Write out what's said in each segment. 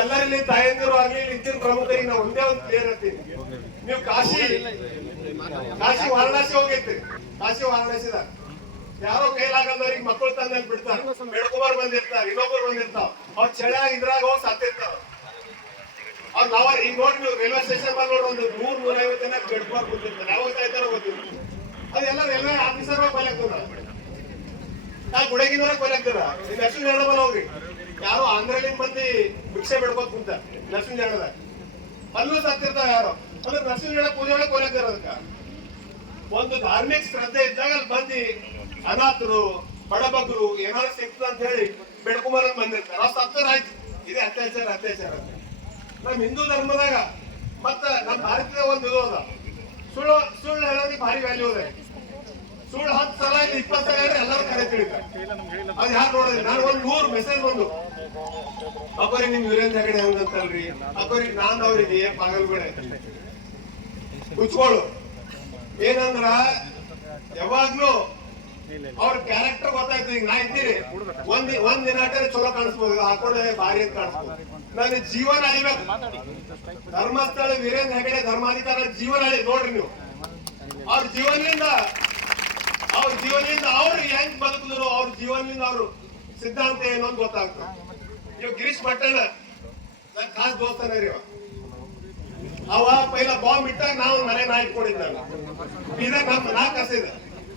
ಎಲ್ಲರಲ್ಲಿ ತಾಯಂದಿರು ಆಗ್ಲಿ ಇಲ್ಲಿನ ಪ್ರಮುಖರಿಗೆ ನಾವು ಒಂದೇ ಒಂದು ಕ್ಲಿಯರ್ ಹೇಳ್ತೀನಿ. ನೀವು ಕಾಶಿ ಕಾಶಿ ವಾರಣಾಸಿ ಹೋಗೈತಿ. ಕಾಶಿ ವಾರಣಾಸಿದಾಗ. ಯಾರೋ ಕೈಲಾಗದವ್ರಿಗೆ ಮಕ್ಕಳು ತಂದೆ ಬಿಡ್ತಾರ. ಬೆಳ್ಕೊಬಾರ್ ಬಂದಿರ್ತಾರ ಇನ್ನೊಬ್ಬರು ಬಂದಿರ್ತಾವ. ಅವ್ರ ಚಳಿ ಇದ್ರಾಗ ಹೋಗಿ ಸಾತಿರ್ತಾವ. ಅವ್ರು ನಾವ ಈಗ ನೋಡಿ ನೀವು ರೈಲ್ವೆ ಸ್ಟೇಷನ್ ಬಂದ್ ನೋಡಿ ಒಂದು ನೂರ್ ನೂರ ಐವತ್ತು ಜನ ಬೆಳ್ಕೊಬಾರ್ ಕೂತಿರ್ತಾರೆ. ಗುಡಗಿನವರ ಕೊಯ್ಲಾಗ್ತಾರ ಈ ನರ್ಸಿಂಗ್ ಹೇಳಬಲ್ಲ ಹೋಗ್ರಿ ಯಾರು ಆಂಧ್ರಲಿಂದ ಮಂದಿ ಭಿಕ್ಷೆ ಬಿಡ್ಕೋತ ಕುಂತ ನರ್ಸಿಂಗ್ ಹೇಳದ ಅಲ್ಲೂ ಸತ್ತಿರ್ತಾವ ಯಾರೋ. ಅಂದ್ರೆ ನರ್ಸಿಂಗ್ ಹೇಳ ಪೂಜೆ ಒಳಗೆ ಕೊಯ್ಲಾಗ್ತಾರ ಅದಕ್ಕ? ಒಂದು ಧಾರ್ಮಿಕ ಶ್ರದ್ಧೆ ಇದ್ದಾಗ ಅಲ್ಲಿ ಬಂದು ಅನಾಥರು ಬಡಬಗ್ರು ಏನಾದ್ರು ಸಿಕ್ತ ಅಂತ ಹೇಳಿ ಬೆಡ್ಕುಮಾರ ಬಂದಿರ್ತಾರೆ. ಅವ್ರು ಸತ್ತರ ಆಯ್ತು ಇದೇ ಅತ್ಯಾಚಾರ ಅತ್ಯಾಚಾರ ಅಂತ. ನಮ್ ಹಿಂದೂ ಧರ್ಮದಾಗ ಮತ್ತ ನಮ್ಮ ಭಾರತದ ಒಂದು ಇದು ಅದ ಸುಳ್ಳು ಸುಳ್ಳು ಹೇಳೋದಕ್ಕೆ ಭಾರಿ ವ್ಯಾಲ್ಯೂ ಇದೆ. ಸುಳ್ಳು ಹತ್ತು ಸಲ ಇಲ್ಲ, ಇಪ್ಪತ್ತು ಸಲ ಹೇಳಿದ್ರೆ ಎಲ್ಲರೂ ಕರೆ ತಿಳಿತಾರೆ. ಅದು ಯಾರು ನೋಡಿದ್ರೆ ನಾನು ಒಂದು ನೂರು ಮೆಸೇಜ್ ಬಂದು ಅಪ್ಪರಿ ನಿಮ್ ವೀರೇಂದ್ರ ಹೆಗಡೆ ಹೆಂಗಂತಲ್ರಿ ಅಪರಿ ನಾನ್ ಅವ್ರಿಗೆ ಪಾಗಲ್ಬೇಡ ಕುಚ್ಕೊಳ್ಳು. ಏನಂದ್ರ, ಯಾವಾಗ್ಲೂ ಅವ್ರ ಕ್ಯಾರೆಕ್ಟರ್ ಗೊತ್ತಾಯ್ತು, ಈಗ ನಾ ಇದ್ದೀರಿ ಒಂದ್ ಒಂದ್ ದಿನ ಚಲೋ ಕಾಣಿಸ್ಬೋದು, ಹಾಕೊಂಡೆ ಭಾರಿ ಅಂತ ಕಾಣಿಸ್ಬೋದು. ನನ್ನ ಜೀವನ ಅಳಿಬೇಕು. ಧರ್ಮಸ್ಥಳ ವೀರೇಂದ್ರ ಹೆಗಡೆ ಧರ್ಮಾಧಿಕಾರ ಜೀವನ ಅಳಿ ನೋಡ್ರಿ ನೀವು. ಅವ್ರ ಜೀವನದಿಂದ ಅವ್ರ ಜೀವನದಿಂದ ಅವ್ರು ಹೆಂಗ್ ಬದುಕಿದ್ರು, ಅವ್ರ ಜೀವನದಿಂದ ಅವರು ಸಿದ್ಧಾಂತ ಏನು ಅಂತ ಗೊತ್ತಾಗ್ತದೆ. ನೀವು ಗಿರೀಶ್ ಪಟ್ಟಣ ನನ್ ಖಾಸ್ ದೋಸ್ತನ ರೀ ಅವ. ಪೈಲ ಬಾಂಬ್ ಇಟ್ಟಾಗ ನಾವು ಮನೆ ನಾ ಇಟ್ಕೊಂಡಿದ್ದ ಇದಾಗ ನಮ್ ನಾ ಕಸಿದ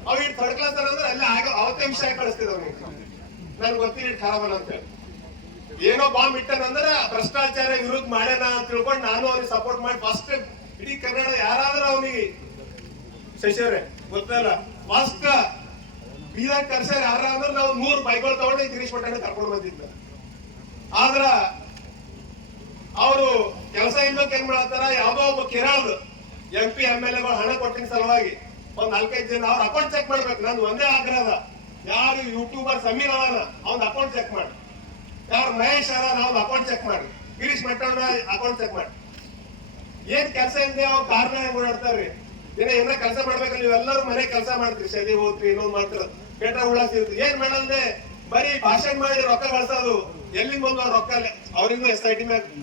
ಅವ್ ಇಟ್ ಥರ್ಡ್ ಕ್ಲಾಸ್ ಅಂದ್ರೆ ಅಲ್ಲಿ ಆಗ ಅವತ್ತೇ ವಿಷಯ ಕಳಿಸ್ತಿದ್ ಅವ್ನಿಗೆ. ನನ್ ಇಟ್ ಖರಾಬನ್ ಅಂತ ಹೇಳಿ. ಏನೋ ಬಾಂಬ್ ಇಟ್ಟನಂದ್ರೆ ಭ್ರಷ್ಟಾಚಾರ ವಿರುದ್ಧ ಮಾಡ್ಯಾನ ಅಂತ ತಿಳ್ಕೊಂಡು ನಾನು ಅವ್ನಿಗೆ ಸಪೋರ್ಟ್ ಮಾಡಿ ಫಸ್ಟ್ ಇಡೀ ಕನ್ನಡ ಯಾರಾದ್ರೂ ಅವನಿಗೆ, ಶಶಿಯವ್ರೆ ಗೊತ್ತಲ್ಲ ಫಸ್ಟ್ ಬೀದಾಗ ಕರ್ಸ್ಯಾರ ಯಾರ ಅಂದ್ರೆ ನಾವು ನೂರು ಬೈಕ್ಗಳು ತಗೊಂಡು ಗಿರೀಶ್ ಪಟ್ಟಣ ಕರ್ಕೊಂಡು ಬಂದಿದ್ದ ಆದ್ರ ಅವರು ಕೆಲಸ ಇಲ್ಲೋಕ್ ಏನ್ ಮಾಡತ್ತಾರ ಯಾವ್ದೋ ಒಬ್ಬ ಕೇರಳದ ಎಂ ಪಿ, ಎಂ ಎಲ್ ಎಗಳು ಹಣ ಕೊಟ್ಟಿನ ಸಲುವಾಗಿ ಒಂದ್ ನಾಲ್ಕೈದು ಜನ ಅವ್ರ ಅಕೌಂಟ್ ಚೆಕ್ ಮಾಡ್ಬೇಕು. ನಂದು ಒಂದೇ ಆಗ್ರಹ ಯಾರು ಯೂಟ್ಯೂಬರ್ ಸಮೀರ್ ಅವನ ಅವ್ನ ಅಕೌಂಟ್ ಚೆಕ್ ಮಾಡಿ. ಯಾರು ಮಹೇಶ್ ಅರ ಅವ್ನ ಅಕೌಂಟ್ ಚೆಕ್ ಮಾಡಿ. ಗಿರೀಶ್ ಮಟ್ಟಣ್ಣ ಅಕೌಂಟ್ ಚೆಕ್ ಮಾಡಿ. ಏನ್ ಕೆಲಸ ಇದೆ ಅವ್ರ ಕಾರಣ ಹೆಂಗ್ ಓಡಾಡ್ತಾರ್ರಿ? ದಿನ ಏನ ಕೆಲಸ ಮಾಡ್ಬೇಕಲ್ಲ, ನೀವೆಲ್ಲರೂ ಮನೆ ಕೆಲಸ ಮಾಡ್ತೀರಿ ಶನಿ ಹೋಗ್ತೀರಿ, ಏನೋ ಮಾಡ್ತೀರ. ಬೆಟ್ಟ ಉಳಾಸ್ತಿರ್ತಿ ಏನ್ ಮಾಡಲ್ದೆ? ಬರೀ ಭಾಷಣ ಮಾಡಿ ರೊಕ್ಕ ಗಳಿಸೋದು ಎಲ್ಲಿಂದ ಬಂದು ರೊಕ್ಕ ರೊಕ್ಕ ಅವ್ರಿಗೂ ಎಸ್ ಐ ಟಿ ಮ್ಯಾಗ